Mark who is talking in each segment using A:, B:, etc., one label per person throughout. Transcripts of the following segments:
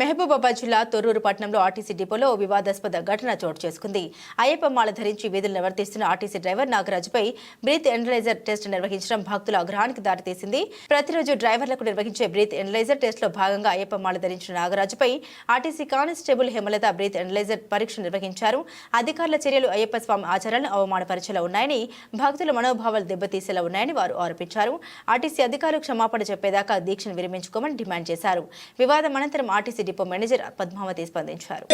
A: మహబూబాబాద్ జిల్లా తొర్రూరు పట్టణంలో ఆర్టీసీ డిపోలో ఓ వివాదాస్పద ఘటన చోటు చేసుకుంది. అయ్యప్ప మాల ధరించి వీధులు నిర్వర్తిస్తున్న ఆర్టీసీ డ్రైవర్ నాగరాజుపై బ్రీత్ ఎనలైజర్ టెస్ట్ నిర్వహించడం భక్తుల ఆగ్రహానికి దారితీసింది. ప్రతిరోజు డ్రైవర్లకు నిర్వహించే బ్రీత్ ఎనలైజర్ టెస్ట్లో భాగంగా అయ్యప్ప మాల ధరించిన నాగరాజుపై RTC constable Hemalatha breath analyser పరీక్ష నిర్వహించారు. అధికారుల చర్యలు అయ్యప్ప స్వామి ఆచారాలను అవమానపరిచేలా ఉన్నాయని భక్తుల మనోభావాలు దెబ్బతీసేలా ఉన్నాయని వారు ఆరోపించారు. ఆర్టీసీ అధికారులు క్షమాపణ చెప్పేదాకా దీక్షను విరమించుకోమని డిమాండ్ చేశారు. వివాదం అనంతరం ఆర్టీసీ డిపో మేనేజర్ పద్మావతి స్పందించారు.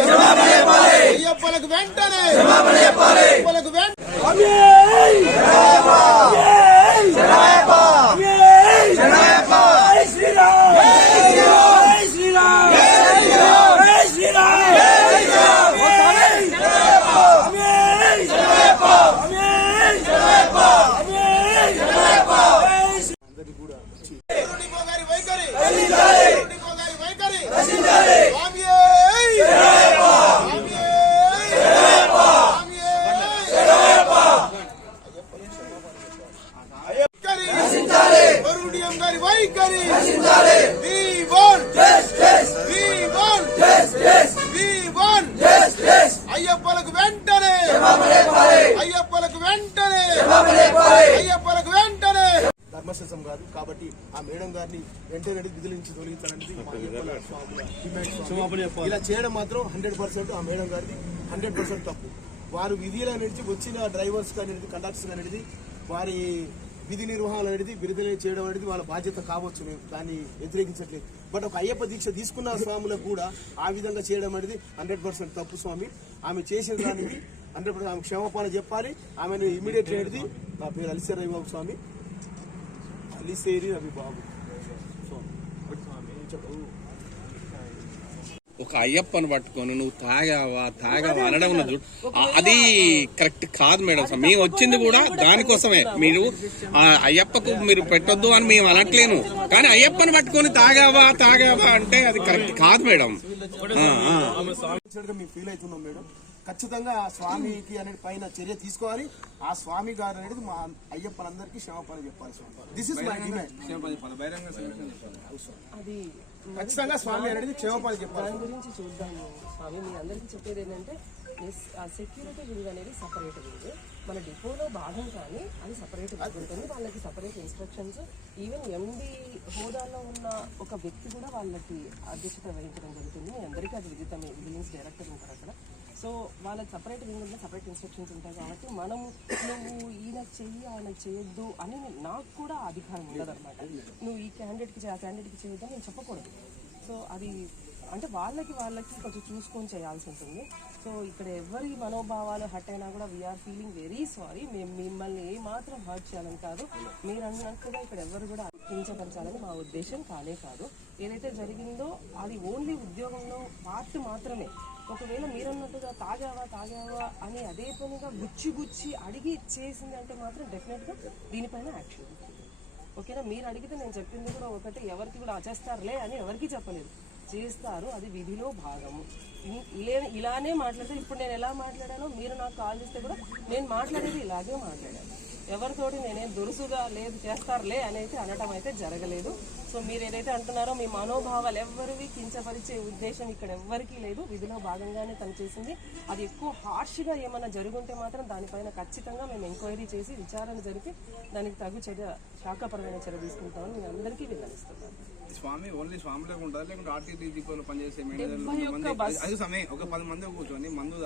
B: అయ్యప్పలకు వెంటనే అయ్యప్పలకు వెంటనే డిపో గారి వైఖరి డిపో గారి వైఖరి స్వామియే! స్వామియే! స్వామియే! వైఖరి! వరుణీయం గారి వైఖరి. అయ్యప్పలకు వెంటనే. అయ్యప్పలకు వెంటనే. అయ్యప్పలకు వెంటనే. ధర్మశాస్త్రం కాదు కాబట్టి ఆ మేడం గారిని వెంటనే విధుల నుంచి తొలగించాలనేది. ఇలా చేయడం మాత్రం హండ్రెడ్ పర్సెంట్ ఆ మేడం గారిది హండ్రెడ్ పర్సెంట్ తప్పు. వారు విధులు అనేది వచ్చిన డ్రైవర్స్ అనేది కండక్టర్స్ అనేది వారి విధి నిర్వహణ అనేది విడుదల చేయడం అనేది వాళ్ళ బాధ్యత కావచ్చు. మేము దాన్ని వ్యతిరేకించట్లేదు. బట్ ఒక అయ్యప్ప దీక్ష తీసుకున్న స్వాములకు కూడా ఆ విధంగా చేయడం అనేది హండ్రెడ్ పర్సెంట్ తప్పు స్వామి. ఆమె చేసిన దానికి హండ్రెడ్ పర్సెంట్ ఆమె క్షమాపణ చెప్పాలి. ఆమెను ఇమీడియట్ అనేది నా పేరు అలిసే రవిబాబు స్వామి. అలిసేరి రవిబాబు స్వామి. చెప్పు.
C: ఒక అయ్యప్పని పట్టుకొని నువ్వు తాగావా తాగావా అనడం ఉన్నది. చూడు. అది కరెక్ట్ కాదు మేడం మేము వచ్చింది కూడా దానికోసమే. మీరు ఆ అయ్యప్పకు మీరు పెట్టొద్దు అని మేము అనట్లేను. కానీ అయ్యప్పని పట్టుకొని తాగావా తాగావా అంటే అది కరెక్ట్ కాదు
B: ఫీల్ అవుతున్నాం మేడం. ఖచ్చితంగా ఆ స్వామికి అనేది పైన చర్య తీసుకోవాలి. ఆ స్వామి గారు అనేది మా అయ్యప్పలందరికీ క్షమాపణ చెప్పాలి స్వామి. దిస్ ఇస్ మై డిమాండ్
D: అది
B: ఖచ్చితంగా స్వామి అనేది క్షమాపణ చెప్పాలి.
D: దాని గురించి చూద్దాము. స్వామి మీ అందరికీ చెప్పేది ఏంటంటే ఎస్ ఆ సెక్యూరిటీ వింగ్ అనేది సపరేట్ వింగ్ మన డిపోలో భాగం కానీ అది సపరేట్ ఉంటుంది. వాళ్ళకి సపరేట్ ఇన్స్ట్రక్షన్స్ ఈవెన్ ఎండి హోదాలో ఉన్న ఒక వ్యక్తి కూడా వాళ్ళకి అధ్యక్షత వహించడం జరుగుతుంది. మీ అందరికీ అది విదితమే. విజిలెన్స్ డైరెక్టర్ ఉంటారు అక్కడ. సో వాళ్ళకి సపరేట్ వింగ్ సపరేట్ ఇన్స్ట్రక్షన్స్ ఉంటాయి కాబట్టి మనం నువ్వు ఈయన చెయ్యి ఆయన చేయొద్దు అని నాకు కూడా అధికారం ఉండదు అనమాట నువ్వు ఈ క్యాండిడేట్కి ఆ క్యాండిడేట్కి చేయొద్దని నేను చెప్పకూడదు. సో అది అంటే వాళ్ళకి వాళ్ళకి కొంచెం చూసుకొని చేయాల్సి ఉంటుంది. సో ఇక్కడ ఎవరి మనోభావాలు హర్ట్ అయినా కూడా వీఆర్ ఫీలింగ్ వెరీ సారీ మేము మిమ్మల్ని ఏమాత్రం హర్ట్ చేయాలని కాదు. మీరు అన్నట్టుగా ఇక్కడ ఎవరు కూడా కించపరచాలని మా ఉద్దేశం కానే కాదు. ఏదైతే జరిగిందో అది ఓన్లీ ఉద్యోగంలో పార్ట్ మాత్రమే. ఒకవేళ మీరన్నట్టుగా తాగావా తాగావా అని అదే పనిగా గుచ్చి గుచ్చి అడిగి చేసింది అంటే మాత్రం డెఫినెట్గా దీనిపైన యాక్షన్ ఓకేనా? మీరు అడిగితే నేను చెప్పింది కూడా ఒకటి. ఎవరికి కూడా చేస్తారులే అని ఎవరికి చెప్పలేదు. చేస్తారు అది విధిలో భాగము. ఇలానే మాట్లాడితే ఇప్పుడు నేను ఎలా మాట్లాడానో మీరు నాకు కాల్ చేస్తే కూడా నేను మాట్లాడేది ఇలాగే మాట్లాడాను. ఎవరితోటి నేనేం దురుసుగా లేదు చేస్తారులే అని అయితే అనటం అయితే జరగలేదు. సో మీరు ఏదైతే అంటున్నారో మీ మనోభావాలు ఎవరివి కించపరిచే ఉద్దేశం ఇక్కడ ఎవ్వరికీ లేదు. విధిలో భాగంగానే పనిచేసింది అది ఎక్కువ హార్ష్గా ఏమైనా జరుగుంటే మాత్రం దానిపైన ఖచ్చితంగా మేము ఎంక్వైరీ చేసి విచారణ జరిపి దానికి తగు చర్య శాఖపరమైన చర్య తీసుకుంటామని మీ అందరికీ విన్నవిస్తున్నాను.
E: స్వామి ఓన్లీ స్వామిలోకి ఉంటుంది లేకుంటే ఆర్టీటీ డిపోలో పనిచేసే మేనేజర్లు మంది ఐదు సమయం ఒక పది మంది కూర్చొని మందు